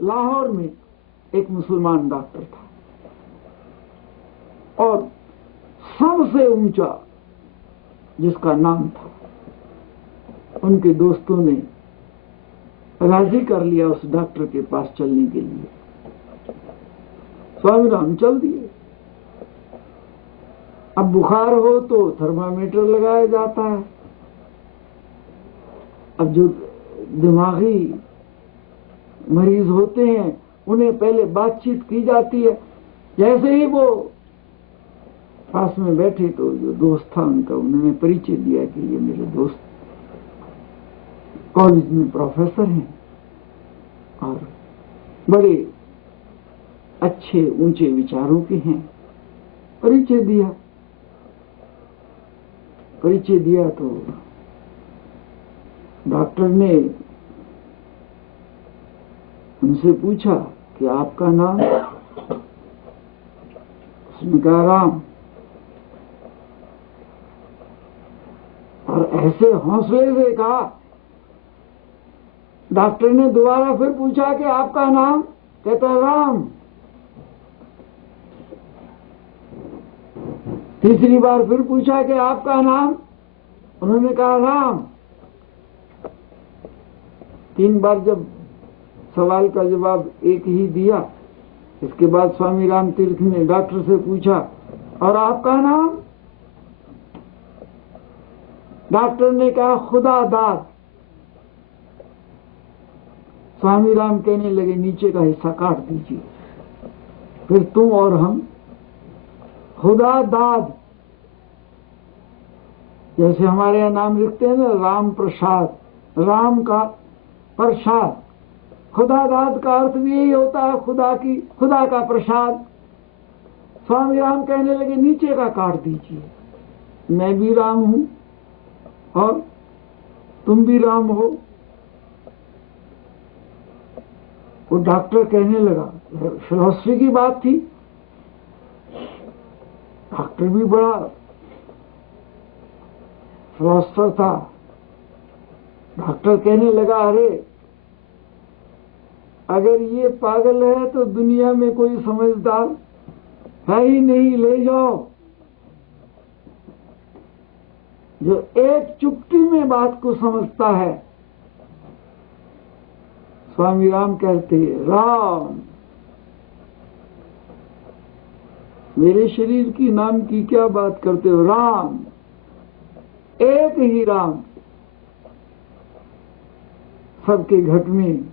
लाहौर में एक मुसलमान डॉक्टर था और सबसे ऊंचा जिसका नाम था। उनके दोस्तों ने राजी कर लिया उस डॉक्टर के पास चलने के लिए। स्वामी राम चल दिए। अब बुखार हो तो थर्मामीटर लगाया जाता है। अब जो दिमागी मरीज होते हैं उन्हें पहले बातचीत की जाती है। जैसे ही वो पास में बैठे तो जो दोस्त था उनका, उन्होंने परिचय दिया कि ये मेरे दोस्त कॉलेज में प्रोफेसर हैं और बड़े अच्छे ऊंचे विचारों के हैं। परिचय दिया तो डॉक्टर ने उनसे पूछा कि आपका नाम? उसने कहा राम। और ऐसे हौसले से कहा। डॉक्टर ने दोबारा फिर पूछा कि आपका नाम? कहता राम। तीसरी बार फिर पूछा कि आपका नाम? उन्होंने कहा राम। 3 बार जब सवाल का जवाब एक ही दिया, इसके बाद स्वामी राम तीर्थ ने डॉक्टर से पूछा और आपका नाम? डॉक्टर ने कहा खुदा दाद। स्वामी राम कहने लगे नीचे का हिस्सा काट दीजिए, फिर तुम और हम खुदा दाद। जैसे हमारे यहाँ नाम लिखते हैं ना, राम प्रसाद, राम का प्रसाद। खुदा दाद का अर्थ भी यही होता है, खुदा का प्रसाद। स्वामी राम कहने लगे नीचे का काट दीजिए, मैं भी राम हूं और तुम भी राम हो। वो डॉक्टर कहने लगा, फिलॉसफी की बात थी। डॉक्टर भी बड़ा फिलॉसफर था। डॉक्टर कहने लगा अरे अगर ये पागल है तो दुनिया में कोई समझदार है ही नहीं, ले जाओ। जो एक चुटकी में बात को समझता है। स्वामी राम कहते राम, मेरे शरीर की नाम की क्या बात करते हो? राम, एक ही राम, सबके घट में,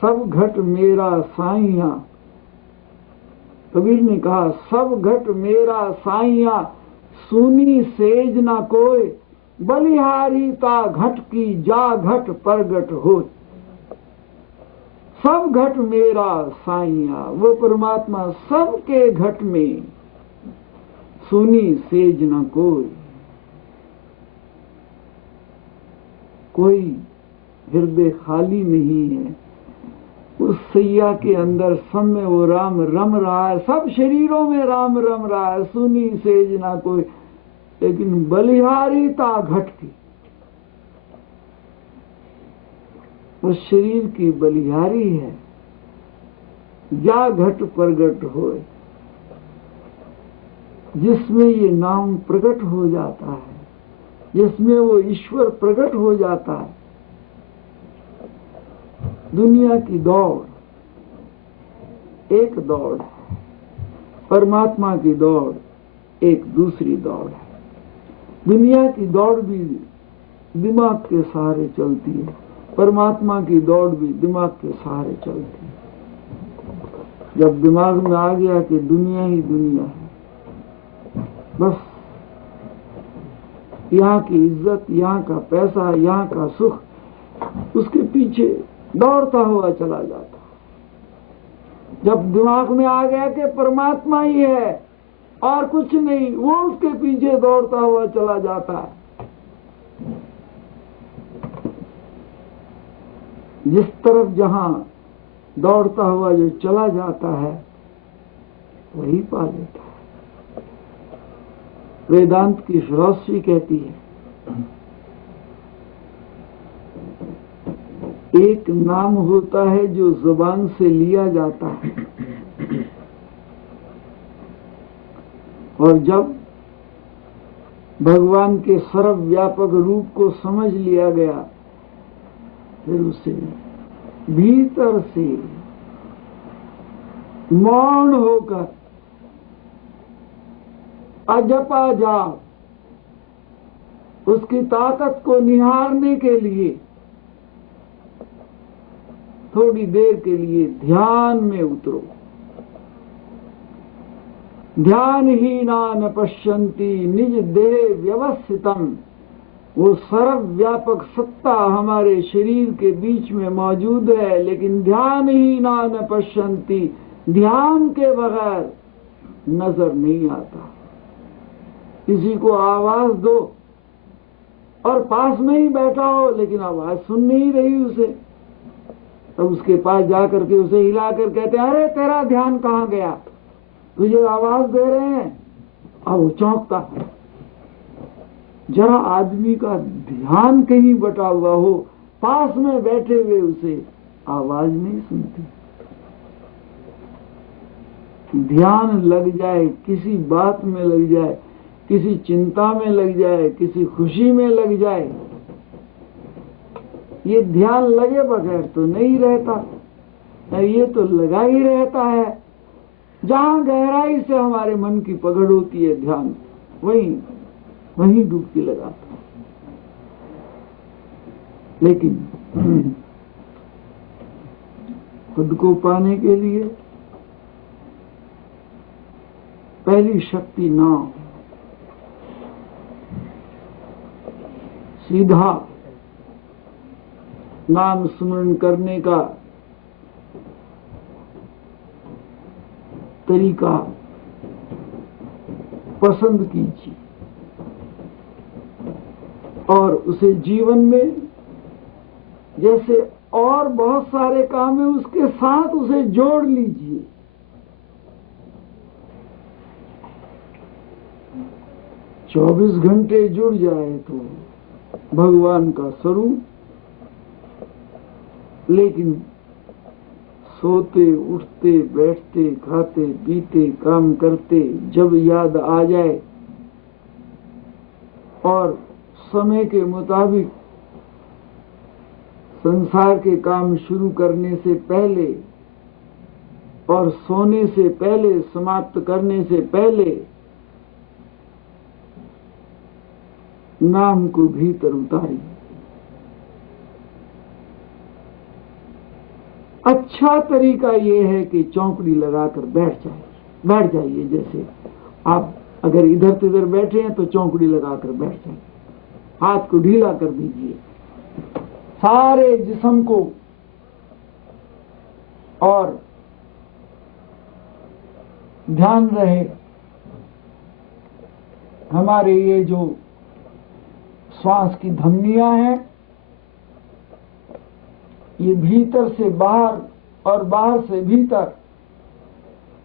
सब घट मेरा साइया। कबीर ने कहा सब घट मेरा साइया, सुनी सेज ना कोई, बलिहारी ता घट की जा घट प्रगट हो। सब घट मेरा साइया, वो परमात्मा सबके घट में, सुनी सेज ना कोई हृदय खाली नहीं है। उस सैया के अंदर सब में वो राम रम रहा है, सब शरीरों में राम रम रहा है, सुनी सेज ना कोई, लेकिन बलिहारी ता घट की, उस शरीर की बलिहारी है, जा घट प्रगट होए, जिसमें ये नाम प्रकट हो जाता है, जिसमें वो ईश्वर प्रकट हो जाता है। दुनिया की दौड़ एक दौड़ है, परमात्मा की दौड़ एक दूसरी दौड़ है। दुनिया की दौड़ भी दिमाग के सहारे चलती है, परमात्मा की दौड़ भी दिमाग के सहारे चलती है। जब दिमाग में आ गया कि दुनिया ही दुनिया है, बस यहाँ की इज्जत, यहाँ का पैसा, यहाँ का सुख, उसके पीछे दौड़ता हुआ चला जाता। जब दिमाग में आ गया कि परमात्मा ही है और कुछ नहीं, वो उसके पीछे दौड़ता हुआ चला जाता है। जिस तरफ जहां दौड़ता हुआ जो चला जाता है वही पा लेता है। वेदांत की फिलॉसफी कहती है एक नाम होता है जो जुबान से लिया जाता है, और जब भगवान के सर्वव्यापक रूप को समझ लिया गया, फिर उसे भीतर से मौन होकर अजपा जाप, उसकी ताकत को निहारने के लिए थोड़ी देर के लिए ध्यान में उतरो। ध्यान ही न पश्यन्ति निज देह व्यवस्थितम। वो सर्वव्यापक सत्ता हमारे शरीर के बीच में मौजूद है, लेकिन ध्यान ही न पश्यन्ति, ध्यान के बगैर नजर नहीं आता। किसी को आवाज दो और पास में ही बैठा हो, लेकिन आवाज सुन नहीं रही उसे, तब उसके पास जाकर के उसे हिलाकर कहते हैं, अरे तेरा ध्यान कहाँ गया, तुझे आवाज दे रहे हैं। अब वो चौंकता है। जरा आदमी का ध्यान कहीं बटा हुआ हो, पास में बैठे हुए उसे आवाज नहीं सुनती। ध्यान लग जाए, किसी बात में लग जाए, किसी चिंता में लग जाए, किसी खुशी में लग जाए, ये ध्यान लगे बगैर तो नहीं रहता। ये तो लगा ही रहता है। जहां गहराई से हमारे मन की पकड़ होती है, ध्यान वहीं डुबकी लगाता है। लेकिन खुद को पाने के लिए पहली शक्ति नाम, सीधा नाम स्मरण करने का तरीका पसंद कीजिए और उसे जीवन में, जैसे और बहुत सारे काम है, उसके साथ उसे जोड़ लीजिए। चौबीस घंटे जुड़ जाए तो भगवान का स्वरूप, लेकिन सोते उठते बैठते खाते पीते काम करते जब याद आ जाए और समय के मुताबिक संसार के काम शुरू करने से पहले और सोने से पहले, समाप्त करने से पहले नाम को भीतर उतारिए। अच्छा तरीका ये है कि चौकड़ी लगाकर बैठ जाइए। जैसे आप अगर इधर तिधर बैठे हैं तो चौकड़ी लगाकर बैठ जाइए, हाथ को ढीला कर दीजिए, सारे जिस्म को, और ध्यान रहे हमारे ये जो श्वास की धमनियां हैं, ये भीतर से बाहर और बाहर से भीतर,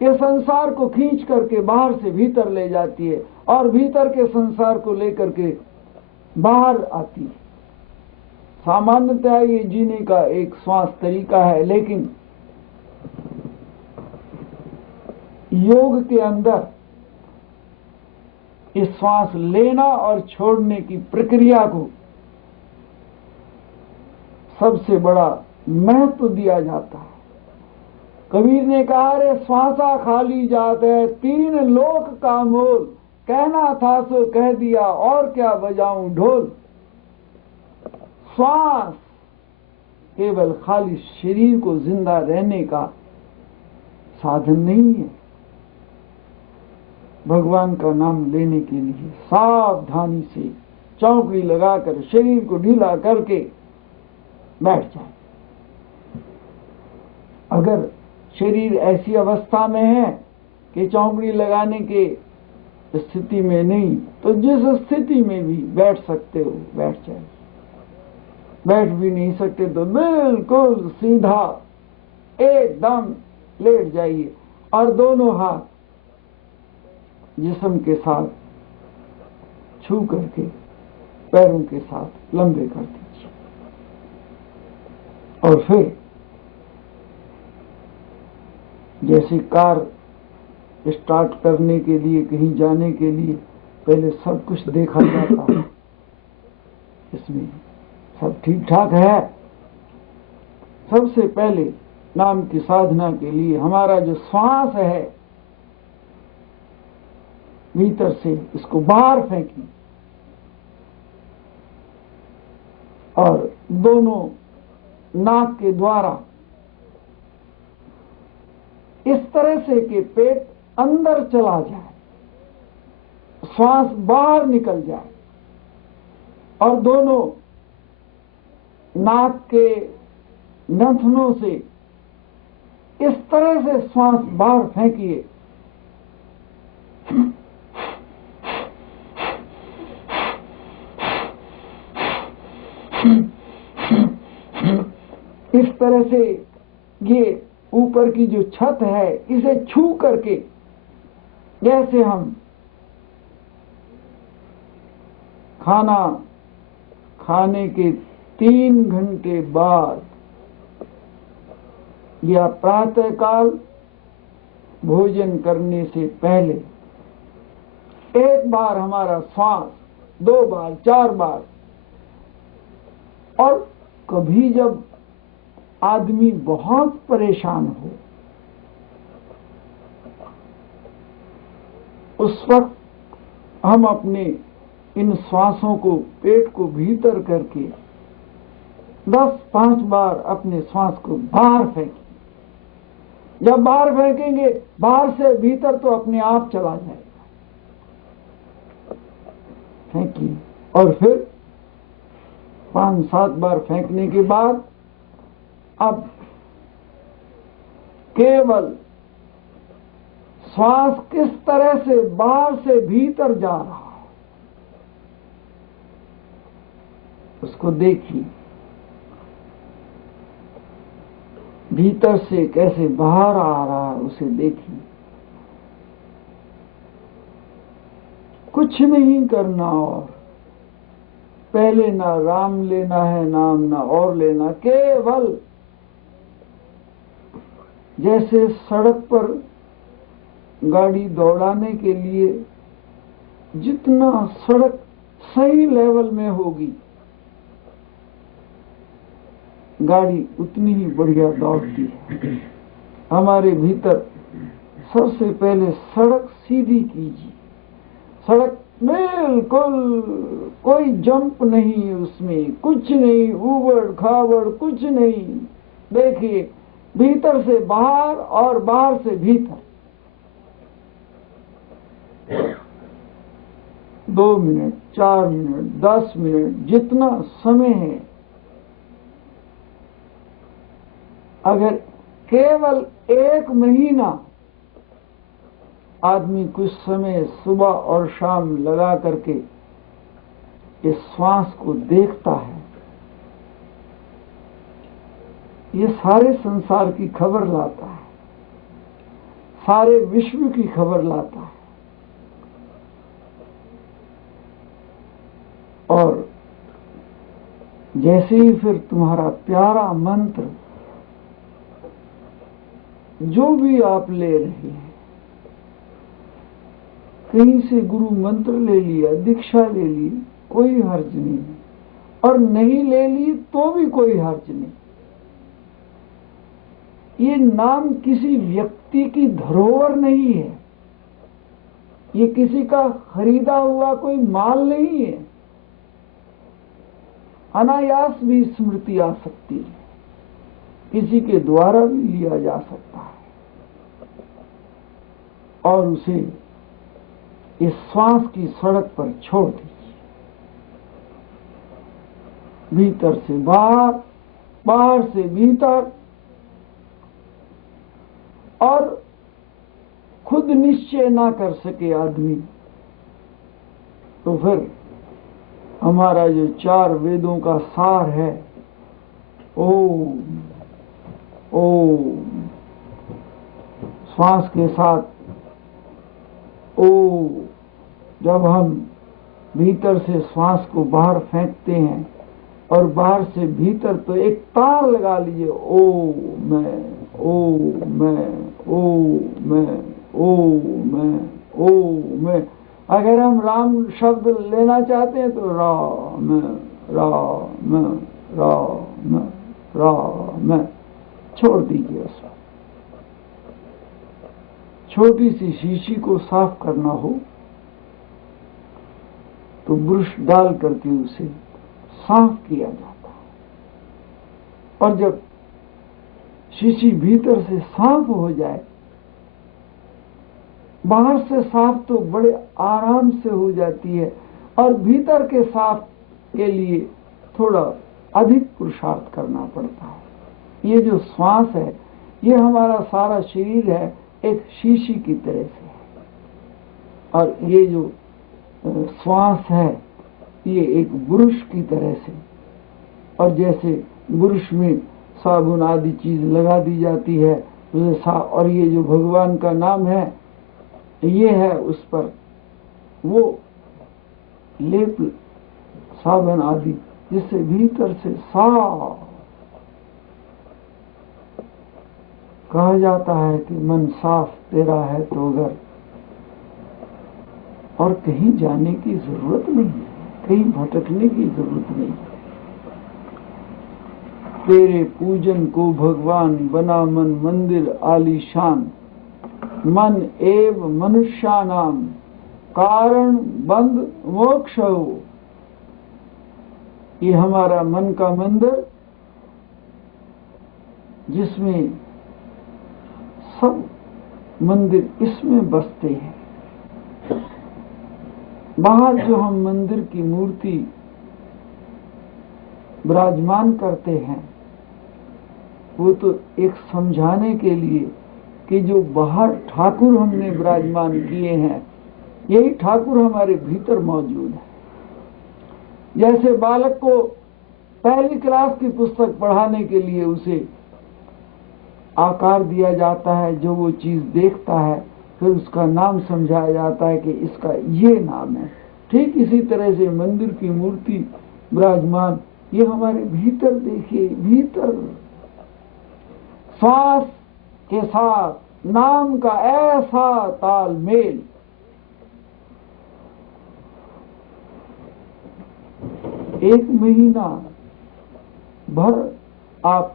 ये संसार को खींच करके बाहर से भीतर ले जाती है और भीतर के संसार को लेकर के बाहर आती है। सामान्यतः ये जीने का एक श्वास तरीका है, लेकिन योग के अंदर इस श्वास लेना और छोड़ने की प्रक्रिया को सबसे बड़ा महत्व दिया जाता है। कबीर ने कहा, रे श्वासा खाली जात है, तीन लोक का मोल, कहना था सो कह दिया, और क्या बजाऊं ढोल। श्वास केवल खाली शरीर को जिंदा रहने का साधन नहीं है। भगवान का नाम लेने के लिए सावधानी से चौकड़ी लगाकर शरीर को ढीला करके बैठ जाए। अगर शरीर ऐसी अवस्था में है कि चौकड़ी लगाने के स्थिति में नहीं, तो जिस स्थिति में भी बैठ सकते हो बैठ जाए। बैठ भी नहीं सकते तो बिल्कुल सीधा एकदम लेट जाइए और दोनों हाथ जिस्म के साथ छू करके पैरों के साथ लंबे कर दीजिए। और फिर जैसे कार स्टार्ट करने के लिए, कहीं जाने के लिए पहले सब कुछ देखा जाता है, इसमें सब ठीक ठाक है। सबसे पहले नाम की साधना के लिए हमारा जो श्वास है, भीतर से इसको बाहर फेंकी और दोनों नाक के द्वारा इस तरह से कि पेट अंदर चला जाए, श्वास बाहर निकल जाए, और दोनों नाक के नथनों से इस तरह से श्वास बाहर फेंकिए इस तरह से ये ऊपर की जो छत है इसे छू करके, जैसे हम खाना खाने के 3 घंटे बाद या प्रातःकाल भोजन करने से पहले एक बार हमारा श्वास, 2 बार, 4 बार, और कभी जब आदमी बहुत परेशान हो उस वक्त हम अपने इन श्वासों को, पेट को भीतर करके 10-5 बार अपने श्वास को बाहर फेंकें। जब बाहर फेंकेंगे, बाहर से भीतर तो अपने आप चला जाएगा। फेंकिए और फिर 5-7 बार फेंकने के बाद अब केवल श्वास किस तरह से बाहर से भीतर जा रहा है उसको देखिए, भीतर से कैसे बाहर आ रहा है उसे देखिए। कुछ नहीं करना, और पहले ना राम लेना है, नाम ना और लेना, केवल जैसे सड़क पर गाड़ी दौड़ाने के लिए जितना सड़क सही लेवल में होगी, गाड़ी उतनी ही बढ़िया दौड़ती है। हमारे भीतर सबसे पहले सड़क सीधी कीजिए, सड़क बिल्कुल कोई जंप नहीं, उसमें कुछ नहीं, ऊबड़ खाबड़ कुछ नहीं। देखिए, भीतर से बाहर और बाहर से भीतर। 2 मिनट, 4 मिनट, 10 मिनट, जितना समय है, अगर केवल 1 महीना आदमी कुछ समय सुबह और शाम लगा करके इस श्वास को देखता है, ये सारे संसार की खबर लाता है, सारे विश्व की खबर लाता है। और जैसे ही फिर तुम्हारा प्यारा मंत्र जो भी आप ले रहे हैं, कहीं से गुरु मंत्र ले लिया, दीक्षा ले ली, कोई हर्ज नहीं, और नहीं ले ली तो भी कोई हर्ज नहीं। ये नाम किसी व्यक्ति की धरोहर नहीं है, ये किसी का खरीदा हुआ कोई माल नहीं है। अनायास भी स्मृति आ सकती है, किसी के द्वारा भी लिया जा सकता है, और उसे इस श्वास की सड़क पर छोड़ दीजिए। भीतर से बाहर, बाहर से भीतर, और खुद निश्चय ना कर सके आदमी तो फिर हमारा जो 4 वेदों का सार है, ओम ओम, श्वास के साथ ओ, जब हम भीतर से श्वास को बाहर फेंकते हैं और बाहर से भीतर तो एक तार लगा लीजिए, ओ मैं, ओ मैं, ओ मैं, ओ मैं, ओ मैं। अगर हम राम शब्द लेना चाहते हैं तो राम, राम, राम, राम, छोड़ दीजिए उसको। छोटी सी शीशी को साफ करना हो तो ब्रश डाल करके उसे साफ किया जाता है, और जब शीशी भीतर से साफ हो जाए, बाहर से साफ तो बड़े आराम से हो जाती है, और भीतर के साफ के लिए थोड़ा अधिक पुरुषार्थ करना पड़ता है। ये जो श्वास है, ये हमारा सारा शरीर है एक शीशी की तरह से है, और ये जो श्वास है ये एक ब्रश की तरह से, और जैसे ब्रश में साबुन आदि चीज लगा दी जाती है, और ये जो भगवान का नाम है ये है, उस पर वो लेप साबुन आदि, जिससे भीतर से साफ। कहा जाता है कि मन साफ तेरा है तो घर, और कहीं जाने की जरूरत नहीं है, कहीं भटकने की जरूरत नहीं है। तेरे पूजन को भगवान बना मन मंदिर आलीशान, मन एव मनुष्यानाम कारण बंद मोक्ष हो। ये हमारा मन का मंदिर, जिसमें सब मंदिर इसमें बसते हैं। बाहर जो हम मंदिर की मूर्ति विराजमान करते हैं, वो तो एक समझाने के लिए कि जो बाहर ठाकुर हमने विराजमान किए हैं, यही ठाकुर हमारे भीतर मौजूद है। जैसे बालक को पहली क्लास की पुस्तक पढ़ाने के लिए उसे आकार दिया जाता है, जो वो चीज देखता है, फिर उसका नाम समझाया जाता है कि इसका ये नाम है। ठीक इसी तरह से मंदिर की मूर्ति विराजमान, ये हमारे भीतर देखिए, भीतर श्वास के साथ नाम का ऐसा तालमेल। एक महीना भर आप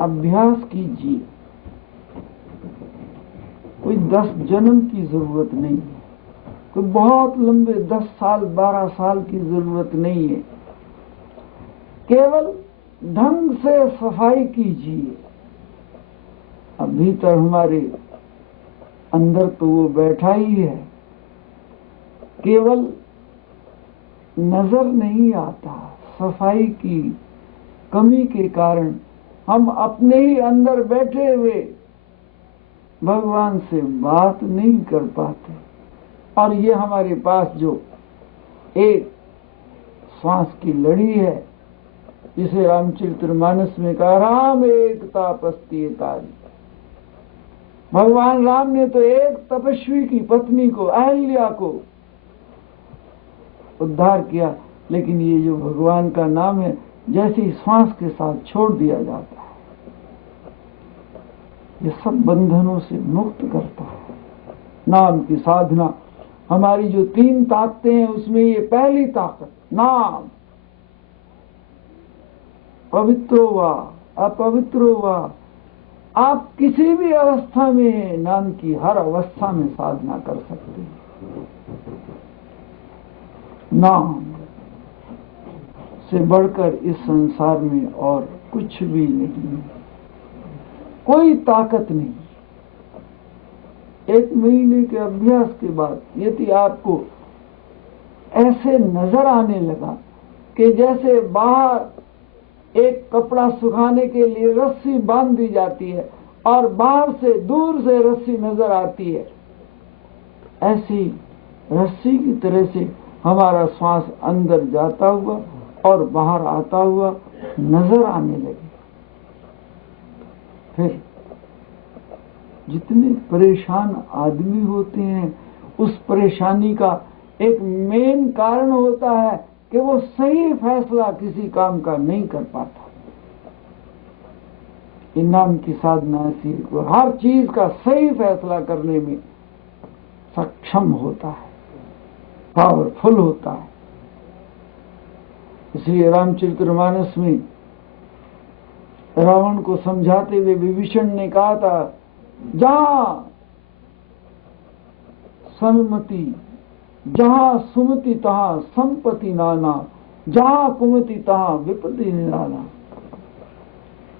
अभ्यास कीजिए, कोई 10 जन्म की जरूरत नहीं है, कोई बहुत लंबे 10 साल 12 साल की जरूरत नहीं है। केवल ढंग से सफाई कीजिए। अब भीतर हमारे अंदर तो वो बैठा ही है, केवल नजर नहीं आता। सफाई की कमी के कारण हम अपने ही अंदर बैठे हुए भगवान से बात नहीं कर पाते। और ये हमारे पास जो एक श्वास की लड़ी है, जिसे रामचरितमानस में कहा, राम एक तापस्ती एकारी। भगवान राम ने तो एक तपस्वी की पत्नी को, अहल्या को उद्धार किया, लेकिन ये जो भगवान का नाम है, जैसे ही श्वास के साथ छोड़ दिया जाता है, ये सब बंधनों से मुक्त करता है। नाम की साधना, हमारी जो 3 ताकतें हैं, उसमें ये पहली ताकत नाम, पवित्रो वा अपवित्रो वा, आप किसी भी अवस्था में हैं, नाम की हर अवस्था में साधना कर सकते हैं। नाम से बढ़कर इस संसार में और कुछ भी नहीं, कोई ताकत नहीं। 1 महीने के अभ्यास के बाद यदि आपको ऐसे नजर आने लगा कि जैसे बाहर एक कपड़ा सुखाने के लिए रस्सी बांध दी जाती है और बाहर से दूर से रस्सी नजर आती है, ऐसी रस्सी की तरह से हमारा श्वास अंदर जाता हुआ और बाहर आता हुआ नजर आने लगे। फिर जितने परेशान आदमी होते हैं, उस परेशानी का एक मेन कारण होता है कि वो सही फैसला किसी काम का नहीं कर पाता। नाम की साधना ऐसी है, वो हर चीज का सही फैसला करने में सक्षम होता है, पावरफुल होता है। इसलिए रामचरितमानस में रावण को समझाते हुए विभीषण ने कहा था, जहां सन्मति, जहां सुमति तहां संपत्ति नाना, जहां कुमति तहां विपत्ति निराला।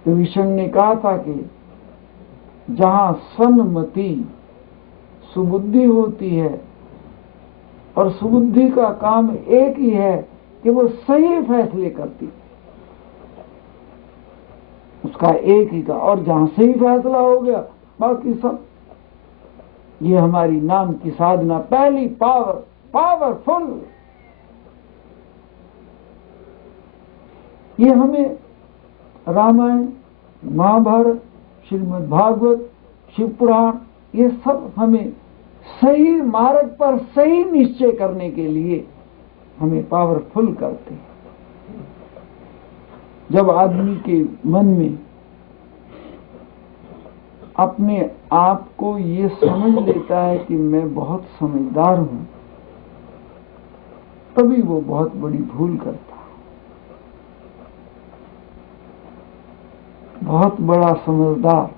विभीषण ने कहा था कि जहां सन्मति, सुबुद्धि होती है, और सुबुद्धि का काम एक ही है कि वो सही फैसले करती, उसका एक ही का। और जहां सही फैसला हो गया, बाकी सब, ये हमारी नाम की साधना पहली पावरफुल। ये हमें रामायण, महाभारत, श्रीमद् भागवत, शिव पुराण, ये सब हमें सही मार्ग पर सही निश्चय करने के लिए हमें पावरफुल करते हैं। जब आदमी के मन में अपने आप को ये समझ लेता है कि मैं बहुत समझदार हूं, तभी वो बहुत बड़ी भूल करता है। बहुत बड़ा समझदार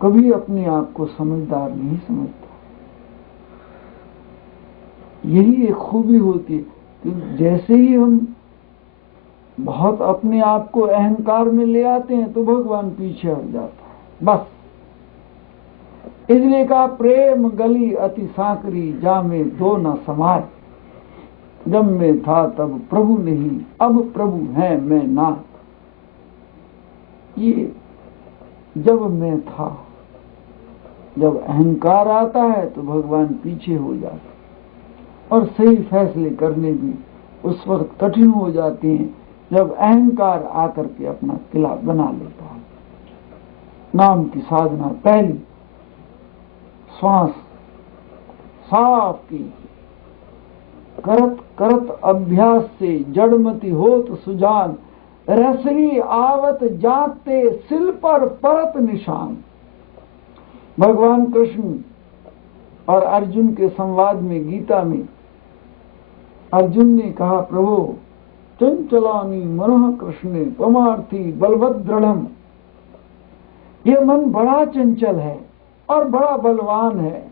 कभी अपने आप को समझदार नहीं समझता। यही एक खूबी होती है कि जैसे ही हम बहुत अपने आप को अहंकार में ले आते हैं तो भगवान पीछे हट जाता है। बस इसलिए कहा, प्रेम गली अति सांकरी, जा में दो न समाय। जब मैं था तब प्रभु नहीं, अब प्रभु है मैं ना। ये जब मैं था, जब अहंकार आता है तो भगवान पीछे हो जाते, और सही फैसले करने भी उस वक्त कठिन हो जाते हैं जब अहंकार आकर के अपना किला बना लेता है। नाम की साधना पहली, श्वास साफ की, करत करत अभ्यास से जड़मति होत सुजान, रसरी आवत जाते सिल पर परत निशान। भगवान कृष्ण और अर्जुन के संवाद में, गीता में, अर्जुन ने कहा, प्रभु चंचलानी मनः कृष्णे पमार्थी बलभद्रढ़म। ये मन बड़ा चंचल है और बड़ा बलवान है,